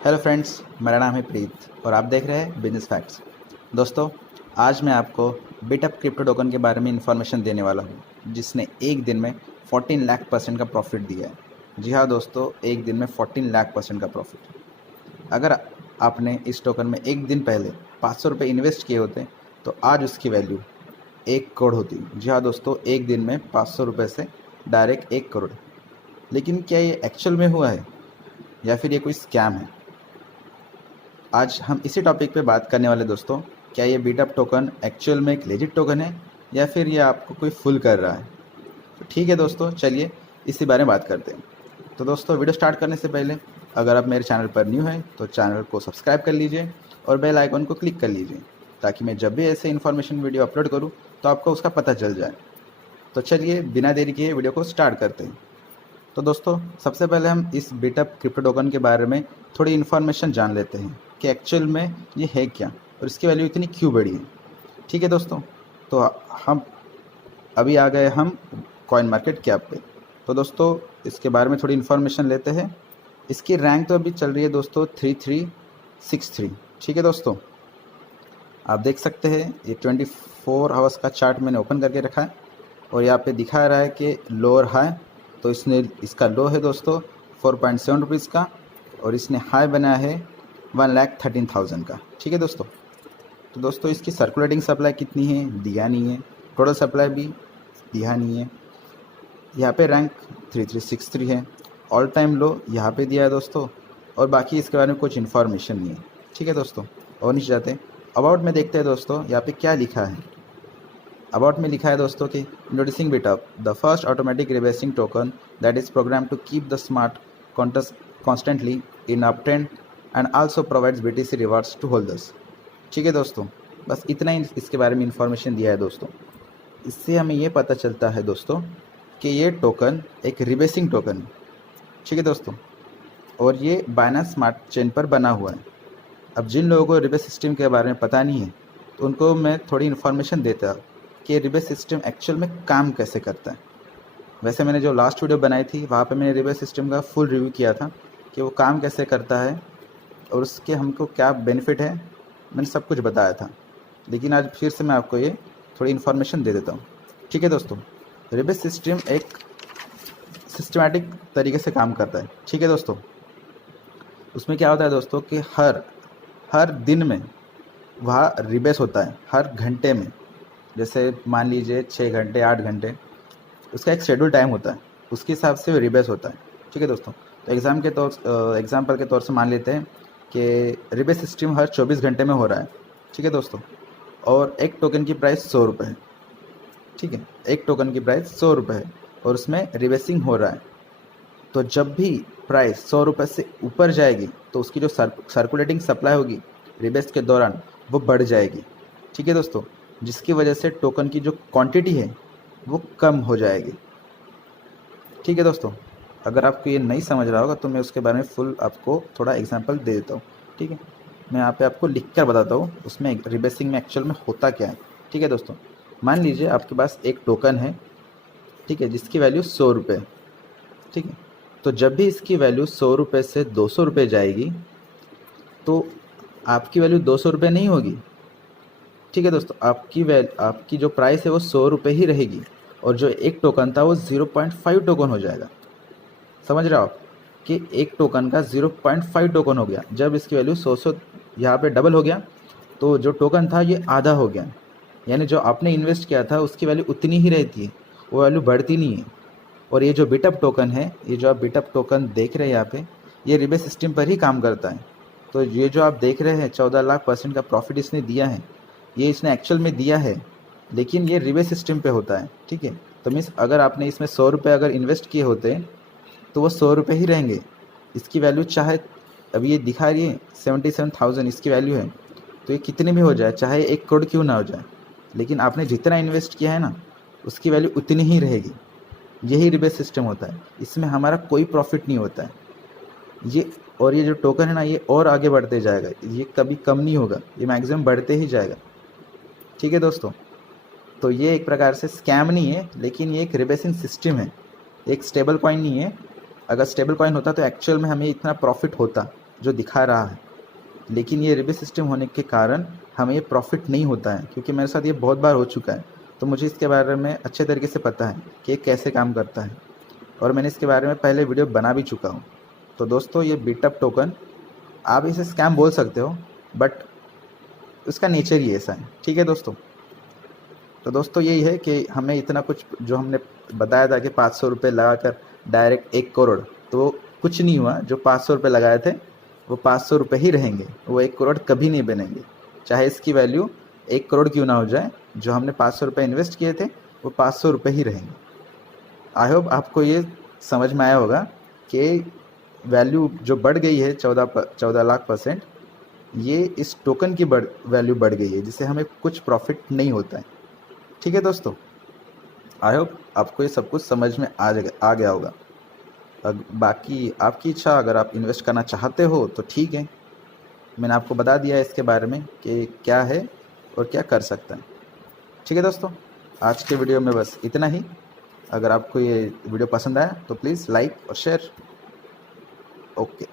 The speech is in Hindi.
हेलो फ्रेंड्स, मेरा नाम है प्रीत और आप देख रहे हैं बिजनेस फैक्ट्स। दोस्तों, आज मैं आपको बिटअप क्रिप्टो टोकन के बारे में इंफॉर्मेशन देने वाला हूं, जिसने एक दिन में 14 लाख परसेंट का प्रॉफिट दिया है। जी हाँ दोस्तों, एक दिन में 14 लाख परसेंट का प्रॉफिट। अगर आपने इस टोकन में एक दिन पहले 500 रुपये इन्वेस्ट किए होते तो आज उसकी वैल्यू 1 करोड़ होती। जी हाँ दोस्तों, एक दिन में 500 रुपये से डायरेक्ट 1 करोड़। लेकिन क्या ये एक्चुअल में हुआ है या फिर ये कोई स्कैम है? आज हम इसी टॉपिक पे बात करने वाले दोस्तों। क्या ये बीटअप टोकन एक्चुअल में एक लेजिट टोकन है या फिर ये आपको कोई फुल कर रहा है? तो ठीक है दोस्तों, चलिए इसी बारे में बात करते हैं। तो दोस्तों, वीडियो स्टार्ट करने से पहले अगर आप मेरे चैनल पर न्यू हैं तो चैनल को सब्सक्राइब कर लीजिए और बेल आइकन को क्लिक कर लीजिए, ताकि मैं जब भी ऐसे इन्फॉर्मेशन वीडियो अपलोड करूँ तो आपको उसका पता चल जाए। तो चलिए बिना देरी किए वीडियो को स्टार्ट करते हैं। तो दोस्तों, सबसे पहले हम इस बिटअप क्रिप्टो टोकन के बारे में थोड़ी इन्फॉर्मेशन जान लेते हैं कि एक्चुअल में ये है क्या और इसकी वैल्यू इतनी क्यों बढ़ी है। ठीक है दोस्तों, तो हम अभी आ गए हम कॉइन मार्केट कैप पे। तो दोस्तों, इसके बारे में थोड़ी इन्फॉर्मेशन लेते हैं। इसकी रैंक तो अभी चल रही है दोस्तों 3363। ठीक है दोस्तों, आप देख सकते हैं ये 24 आवर्स का चार्ट मैंने ओपन करके रखा है और यहाँ पे दिखा रहा है कि लोअर हाई। तो इसका लो है दोस्तों 4.7 रुपीज़ का और इसने हाई बनाया है 1,13,000 का। ठीक है दोस्तों, तो दोस्तों इसकी सर्कुलेटिंग सप्लाई कितनी है दिया नहीं है, टोटल सप्लाई भी दिया नहीं है। यहाँ पे रैंक 3363 है, ऑल टाइम लो यहाँ पे दिया है दोस्तों, और बाकी इसके बारे में कुछ इन्फॉर्मेशन नहीं है। ठीक है दोस्तों, और नीचे जाते हैं, अबाउट में देखते हैं दोस्तों यहाँ पे क्या लिखा है। अबाउट में लिखा है दोस्तों कि introducing Bitup, the first automatic reversing token that is program to keep the smart constantly in uptrend and also provides BTC rewards to holders. ठीक है दोस्तों, बस इतना ही इसके बारे में इंफॉर्मेशन दिया है दोस्तों। इससे हमें ये पता चलता है दोस्तों कि ये टोकन एक रिवर्सिंग टोकन है। ठीक है दोस्तों, और ये बाइनेंस स्मार्ट चेन पर बना हुआ है। अब जिन लोगों को रिवर्स सिस्टम के बारे में पता नहीं है तो उनको मैं थोड़ी इन्फॉर्मेशन देता कि रिवर्स सिस्टम एक्चुअल में काम कैसे करता है। वैसे मैंने जो लास्ट वीडियो बनाई थी वहाँ पे मैंने रिवर्स सिस्टम का फुल रिव्यू किया था कि वो काम कैसे करता है और उसके हमको क्या बेनिफिट है, मैंने सब कुछ बताया था। लेकिन आज फिर से मैं आपको ये थोड़ी इन्फॉर्मेशन दे देता हूँ। ठीक है दोस्तों, रिवर्स सिस्टम एक सिस्टमेटिक तरीके से काम करता है। ठीक है दोस्तों, उसमें क्या होता है दोस्तों कि हर दिन में वहाँ रिबेस होता है, हर घंटे में। जैसे मान लीजिए 6 घंटे 8 घंटे, उसका एक शेड्यूल टाइम होता है, उसके हिसाब से रिबेस होता है। ठीक है दोस्तों, तो एग्जाम्पल के तौर से मान लेते हैं कि रिबेस सिस्टम हर 24 घंटे में हो रहा है। ठीक है दोस्तों, और एक टोकन की प्राइस 100 रुपये है। ठीक है, एक टोकन की प्राइस 100 रुपये है और उसमें रिबेसिंग हो रहा है। तो जब भी प्राइस 100 रुपये से ऊपर जाएगी तो उसकी जो सर्कुलेटिंग सप्लाई होगी रिबेस के दौरान वो बढ़ जाएगी। ठीक है दोस्तों, जिसकी वजह से टोकन की जो क्वांटिटी है वो कम हो जाएगी। ठीक है दोस्तों, अगर आपको ये नहीं समझ रहा होगा तो मैं उसके बारे में फुल आपको थोड़ा एग्जांपल दे देता हूँ। ठीक है, मैं यहाँ पे आपको लिख कर बताता हूँ उसमें रिबेसिंग में एक्चुअल में होता क्या है। ठीक है दोस्तों, मान लीजिए आपके पास एक टोकन है, ठीक है, जिसकी वैल्यू 100 रुपये है। ठीक है, तो जब भी इसकी वैल्यू 100 रुपये से 200 रुपये जाएगी तो आपकी वैल्यू 200 रुपये नहीं होगी। ठीक है दोस्तों, आपकी जो प्राइस है वो 100 रुपये ही रहेगी और जो एक टोकन था वो 0.5 टोकन हो जाएगा। समझ रहे हो आप कि एक टोकन का 0.5 टोकन हो गया। जब इसकी वैल्यू 100 यहाँ पे डबल हो गया तो जो टोकन था ये आधा हो गया, यानी जो आपने इन्वेस्ट किया था उसकी वैल्यू उतनी ही रहती है, वो वैल्यू बढ़ती नहीं है। और ये जो बिटअप टोकन है, ये जो आप बिटअप टोकन देख रहे हैं यहाँ पे, ये रिबेस सिस्टम पर ही काम करता है। तो ये जो आप देख रहे हैं 14 लाख % का प्रॉफिट इसने दिया है, ये इसने एक्चुअल में दिया है, लेकिन ये रिबेस सिस्टम पे होता है। ठीक है, तो मीन्स अगर आपने इसमें 100 रुपये अगर इन्वेस्ट किए होते तो वो 100 रुपये ही रहेंगे। इसकी वैल्यू चाहे अभी ये दिखा रही है 77,000 इसकी वैल्यू है, तो ये कितने भी हो जाए, चाहे 1 करोड़ क्यों ना हो जाए, लेकिन आपने जितना इन्वेस्ट किया है ना उसकी वैल्यू उतनी ही रहेगी। यही रिबेस सिस्टम होता है, इसमें हमारा कोई प्रॉफिट नहीं होता है। ये जो टोकन है ना ये और आगे बढ़ते जाएगा, ये कभी कम नहीं होगा, ये मैक्सिमम बढ़ते ही जाएगा। ठीक है दोस्तों, तो ये एक प्रकार से स्कैम नहीं है, लेकिन ये एक रिबेसिंग सिस्टम है, एक स्टेबल कॉइन नहीं है। अगर स्टेबल कॉइन होता तो एक्चुअल में हमें इतना प्रॉफिट होता, जो दिखा रहा है, लेकिन ये रिबेट सिस्टम होने के कारण हमें ये प्रॉफिट नहीं होता है, क्योंकि मेरे साथ ये बहुत बार हो चुका है। तो मुझे इसके बारे में अच्छे तरीके से पता है कि ये कैसे काम करता है, और मैंने इसके बारे में पहले वीडियो बना भी चुका हूँ। तो दोस्तों, ये बिटअप टोकन, आप इसे स्कैम बोल सकते हो, बट उसका नेचर ही ऐसा है। ठीक है दोस्तों। तो दोस्तों, यही है कि हमें इतना कुछ जो हमने बताया था कि 500 रुपये लगाकर डायरेक्ट 1 करोड़, तो कुछ नहीं हुआ। जो 500 रुपये लगाए थे वो 500 रुपये ही रहेंगे, वो 1 करोड़ कभी नहीं बनेंगे। चाहे इसकी वैल्यू 1 करोड़ क्यों ना हो जाए, जो हमने 500 रुपये इन्वेस्ट किए थे वो 500 रुपये ही रहेंगे। आई होप आपको ये समझ में आया होगा कि वैल्यू जो बढ़ गई है 14 लाख %, ये इस टोकन की वैल्यू बढ़ गई है, जिससे हमें कुछ प्रॉफिट नहीं होता है। ठीक है दोस्तों, आई होप आपको ये सब कुछ समझ में आ गया होगा। बाकी आपकी इच्छा, अगर आप इन्वेस्ट करना चाहते हो तो ठीक है, मैंने आपको बता दिया है इसके बारे में कि क्या है और क्या कर सकता है। ठीक है दोस्तों, आज के वीडियो में बस इतना ही। अगर आपको ये वीडियो पसंद आया तो प्लीज़ लाइक और शेयर। ओके।